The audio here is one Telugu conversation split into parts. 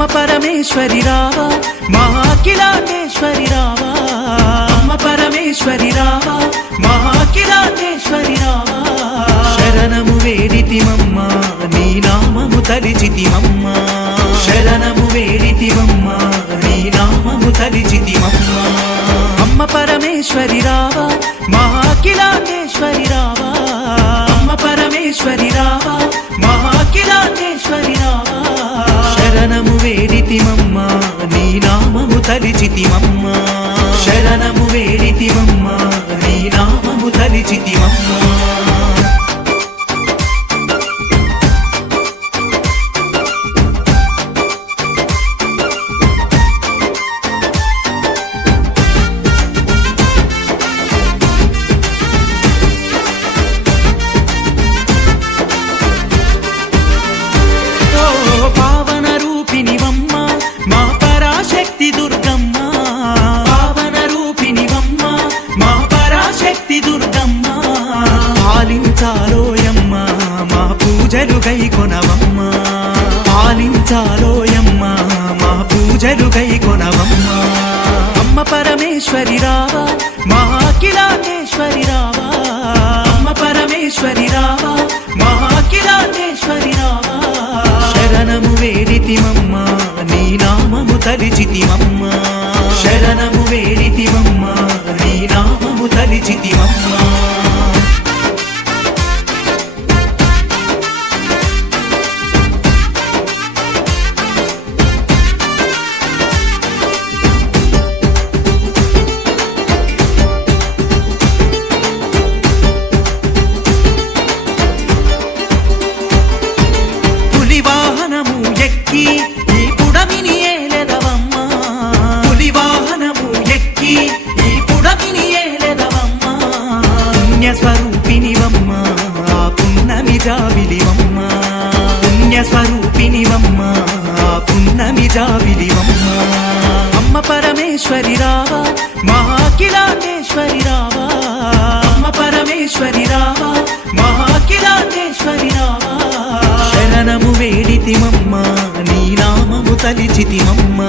అమ్మ పరమేశ్వరి రావా మహాకిలాటేశ్వరి రావా అమ్మ పరమేశ్వరి రావా మహాకిలాటేశ్వరి రావా శరణము వేడితిమమ్మ నీ నామము తలిచితిమమ్మ శరణము వేడితిమమ్మ నీ నామము తలిచితిమమ్మ అమ్మ పరమేశ్వరి రావా మహాకిలాటేశ్వరి రావా అమ్మ పరమేశ్వరి రావా మహాకిలాటేశ్వరి రావా శరణము వేడితిమమ్మ నీ నామము తలిచితిమమ్మ శరణము వేడితిమమ్మ నీ నామము తలిచితిమమ్మ పూజలు గైకొనవమ్మ పాలించాలోయమ్మ మా పూజలు గైకొనవమ్మ అమ్మ పరమేశ్వరి రావా మహాకిలాటేశ్వరి రావా అమ్మ పరమేశ్వరి రావా మహాకిలాటేశ్వరి రావా శరణము వేడితిమమ్మ నీ నామము తలిచితిమమ్మ శరణము వేడితిమమ్మ నీ నామము తలిచితిమమ్మ ఈ పుడమిని ఏలెదవమ్మ పులివాహనము ఎక్కి ఈ పుడమిని ఏలెదవమ్మ పుణ్యస్వరూపినివమ్మ పున్నమి జాబిలివమ్మ పుణ్యస్వరూపినివమ్మ పున్నమి జాబిలివమ్మ అమ్మ పరమేశ్వరి రావా మహాకిలాటేశ్వరి రావా అమ్మ పరమేశ్వరి రావా మహాకిలాటేశ్వరి రావా శరణము వేడితిమమ్మ నీ నామము తలిచితిమమ్మ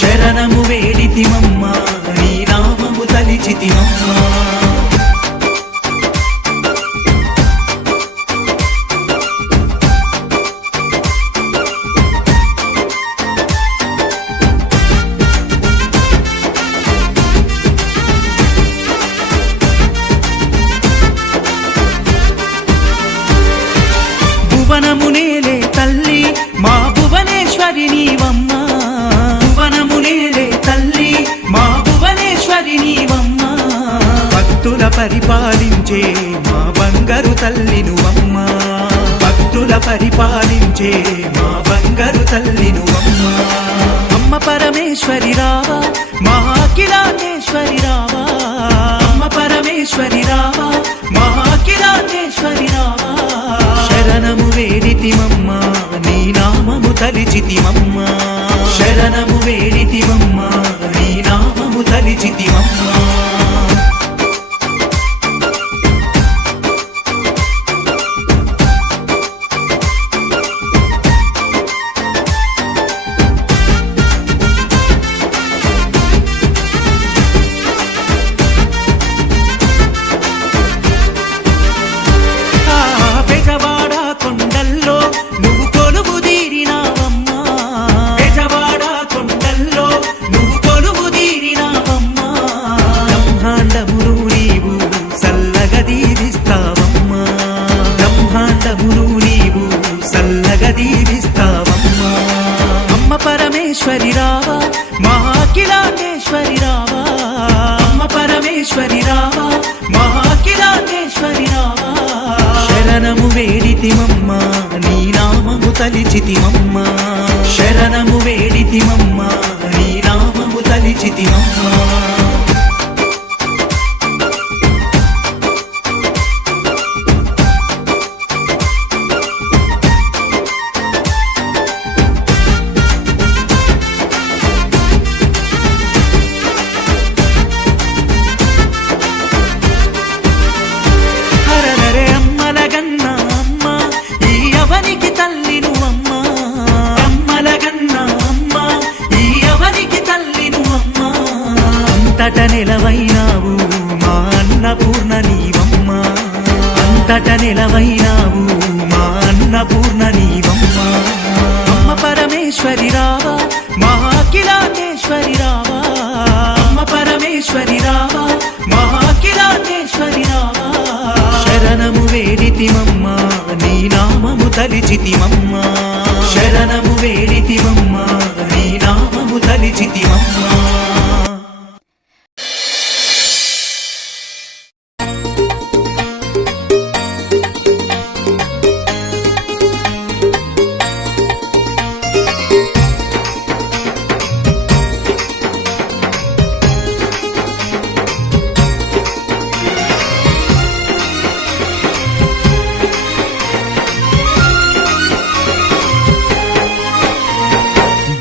శరణము వేడితిమమ్మ నీ నామము తలిచితిమమ్మ భువనమునేలే తల్లి మా భువనేశ్వరి నీవమ్మ భువనమునేలే తల్లి మా భువనేశ్వరి నీవమ్మ భక్తుల పరిపాలించే మా బంగారు తల్లి నువ్వమ్మ భక్తుల పరిపాలించే మా బంగారు తల్లి నువ్వమ్మ అమ్మ పరమేశ్వరి రావా మహాకిలాటేశ్వరి రావా అమ్మ పరమేశ్వరి రావా మహాకిలాటేశ్వరి రావా శరణము వేడితిమమ్మ నీ నామము తలిచితిమమ్మ శరణము వేడితిమమ్మ నీ నామము తలిచితిమమ్మ అమ్మ పరమేశ్వరి రావా మహాకిలాటేశ్వరి రావా అమ్మ పరమేశ్వరి రావా మహాకిలాటేశ్వరి రావా శరణము వేడితిమమ్మ నీ నామము తలిచితిమమ్మ శరణము వేడితిమమ్మ నీ నామము తలిచితిమమ్మ అంతట నిలవైనావు మా అన్నపూర్ణ నీవమ్మ అమ్మ పరమేశ్వరి రావా మా అఖిలాండేశ్వరి రావా అమ్మ పరమేశ్వరి రావా మా అఖిలాండేశ్వరి రావా శరణము వేడితిమమ్మ నీ నామము తలిచితిమమ్మ శరణము వేడితిమమ్మ నీ నామము తలిచితిమమ్మ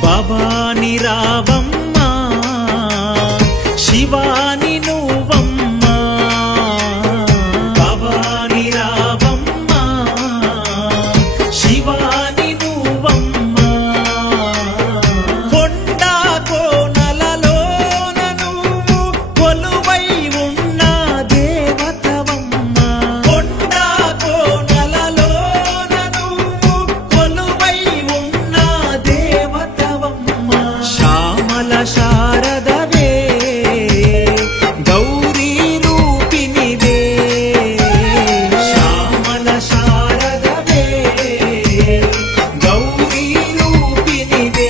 భవాని రావమ్మా శివాని నువ్వమ్మా భవాని రావమ్మా శివాని నువ్వమ్మా కొండ కోనలలోన నువ్వు కొలువై ఉన్న దేవతవమ్మా కొండ కోనలలోన నువ్వు కొలువై ఉన్న దేవతవమ్మా శ్యామల శారదవే గౌరీ రూపిణివే శ్యామల శారదవే గౌరీ రూపిణివే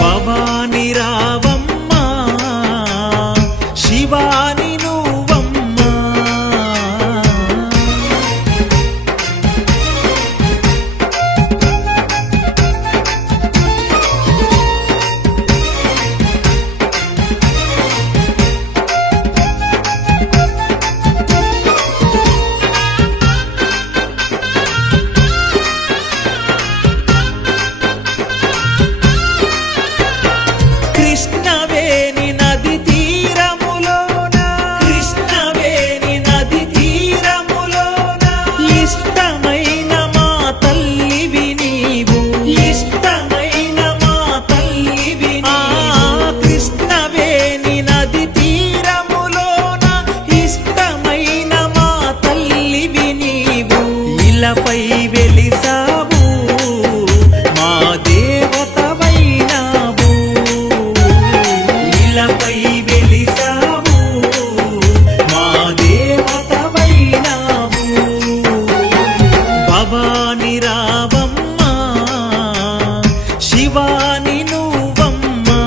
భవాని రావమ్మా శివాని నువ్వమ్మా కృష్ణవేణి నది తీరములోన కృష్ణవేణి నది తీరములోన ఇష్టమైన మా తల్లివి నీవు ఇష్టమైన మా తల్లివి కృష్ణవేణి నది తీరములోన ఇష్టమైన మా తల్లివి నీవు ఇలపై వెలిసావు మా దేవతవైనావు ఇలపై వెలిసావు మా దేవతవైనావు భవాని రావమ్మా శివాని నువ్వమ్మా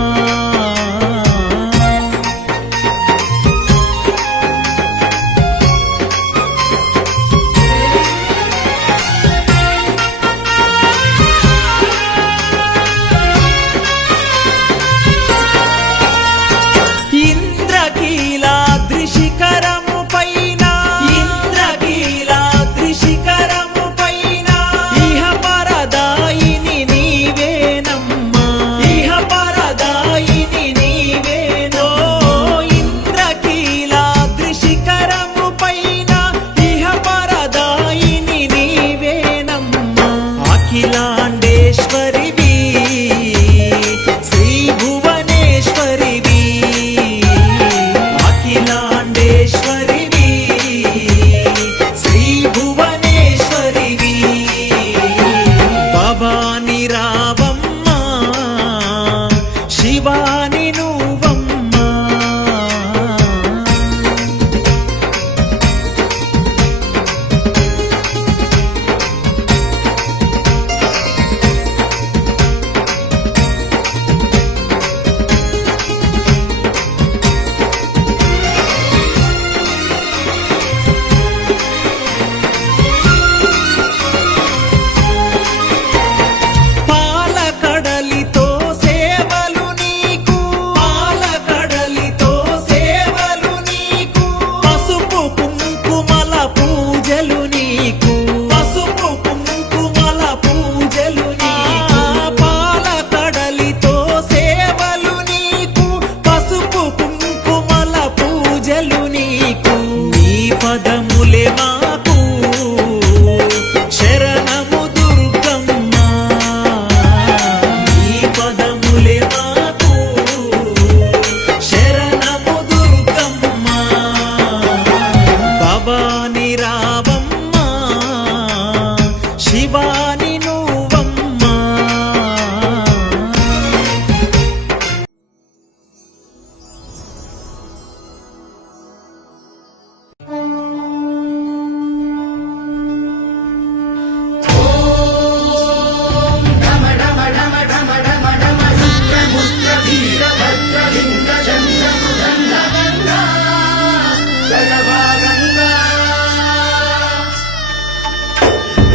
శివాని నువ్వమ్మా.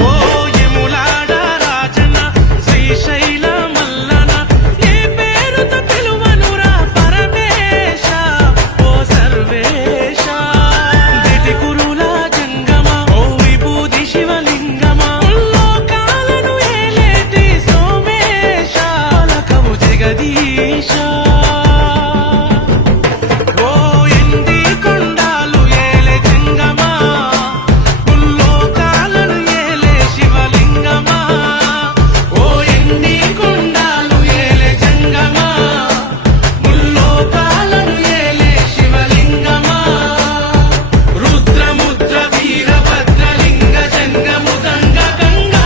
ఓ యములాడ రాజన శ్రీశైల మల్లన ఏ పేరుతో పిలువనురా పరమేశ ఓ సర్వేశ దిటి కురుల జంగమ ఓ విభూది శివలింగమ లోకాలను ఏలేటి సోమేశ లకవు జగదీశ ఓ ఎండి కొండాలు ఏలే జంగమా ముల్లోకాలను ఏలే శివలింగమా ఓ ఎండి కొండాలు ఏలే జంగమా ముల్లోకాలను ఏలే శివలింగమా రుద్రముద్ర వీరభద్రలింగ జంగముదంగ గంగా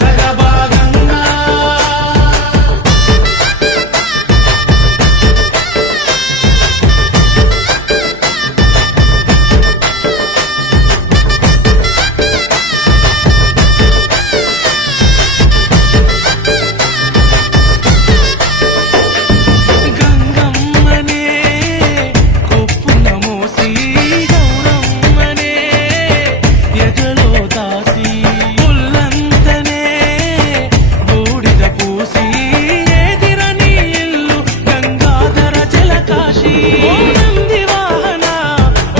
సగభాగంగా గంగమ్మనే కొప్పున మోసి గౌరమ్మనే ఎదలో దాసి పుల్లంతనే బూడిద పూసి ఎదిరని ఇల్లు గంగాధర జలకాశి ఓ నంది వాహన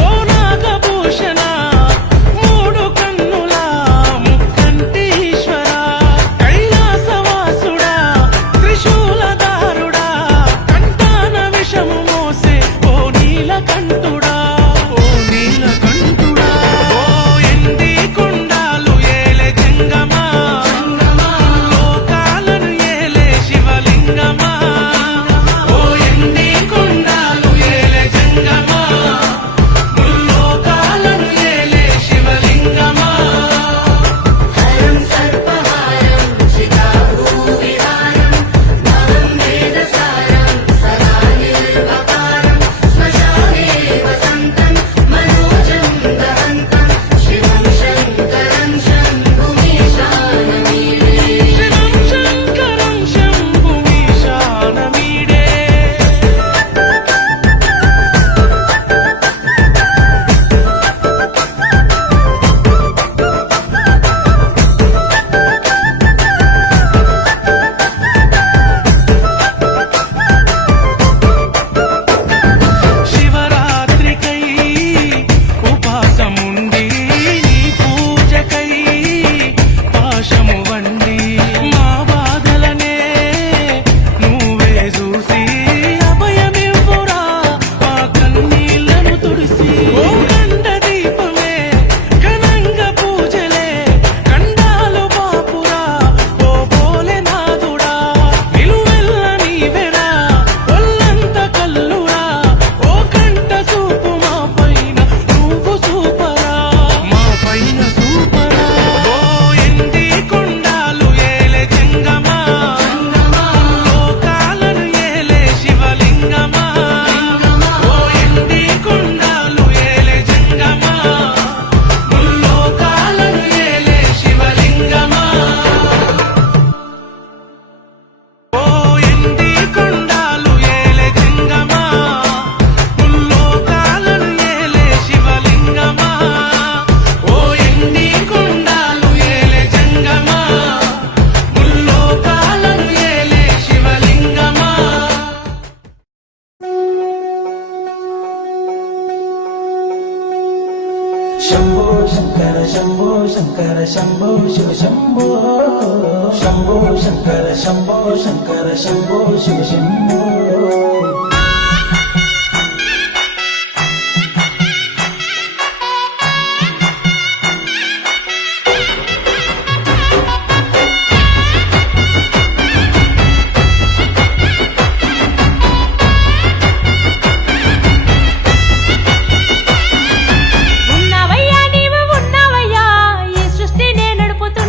ఓ నాగభూషణ మూడు కన్నుల ముక్కంటీశ్వర కైలాసవాసుడా త్రిశూలధారుడా కంటాన విషము మోసే ఓ నీలకంఠుడా ఓ నీలకంఠుడా ఓ ఎండి కొండాలు ఏలే జంగమా లోకాలను ఏలే శివలింగమా ఓ ఎండి కొండాలు ఏలే జంగమా ముల్లోకాలను ఏలే శివలింగమా హరం సర్పహారం శిఖాభూవిహారం భవం వేదసారం సదా నిర్వకారం శ్మశానే వసంతం మనోజం దహంతం శివం శంకరం శంభుమీశానమీడే శివం శంకరం శంభుమీశానమీడే శివరాత్రికై ఉపాసముండి నీ పూజకై పాశము వండి మా బాధలనే నువ్వే చూసి అభయమివ్వురా మా కన్నీళ్లను తుడిసి ఓ గండ దీపమే ఘనంగా పూజలే గండాలు బాపురా ఓ భోలేనాథుడా నిలువెల్ల నీవెరా ఒళ్ళంత కల్లురా ఓ కంట చూపు మా పైన నువ్వు సూపరా మా పైన సూపరా ఓ ఎండి కొండాలు ఏలే జంగమా లోకాలను ఏలే శివలింగమా ఓ ఎండి కొండాలు ఏలే జంగమా ముల్లోకాలను ఏలే శివలింగమా ఓ ఎండి కొండాలు ఏలే జంగమా ముల్లోకాలను ఏలే శివలింగమా ఓ ఎండి కొండాలు ఏలే జంగమా ముల్లోకాలను ఏలే శివలింగమా శంభో శంకర శంభో శంకర శంభో శివ శంభో శంభో శంకర శంభో శంకర శంభో శివ శంభో ఉన్నవయ్యా నీవు ఉన్నవయ్యా ఈ సృష్టినే నడుపుతూ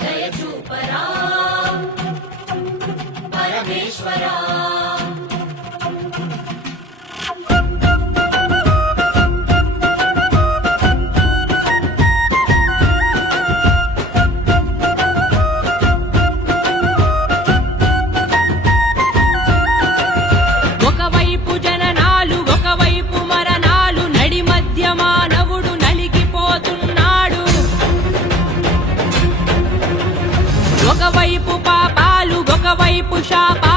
దయచూపరా పరమేశ్వరా ఒకవైపు జననాలు ఒకవైపు మరణాలు నడి మధ్య మానవుడు నలిగిపోతున్నాడు ఒకవైపు పాపాలు ఒకవైపు శాపాలు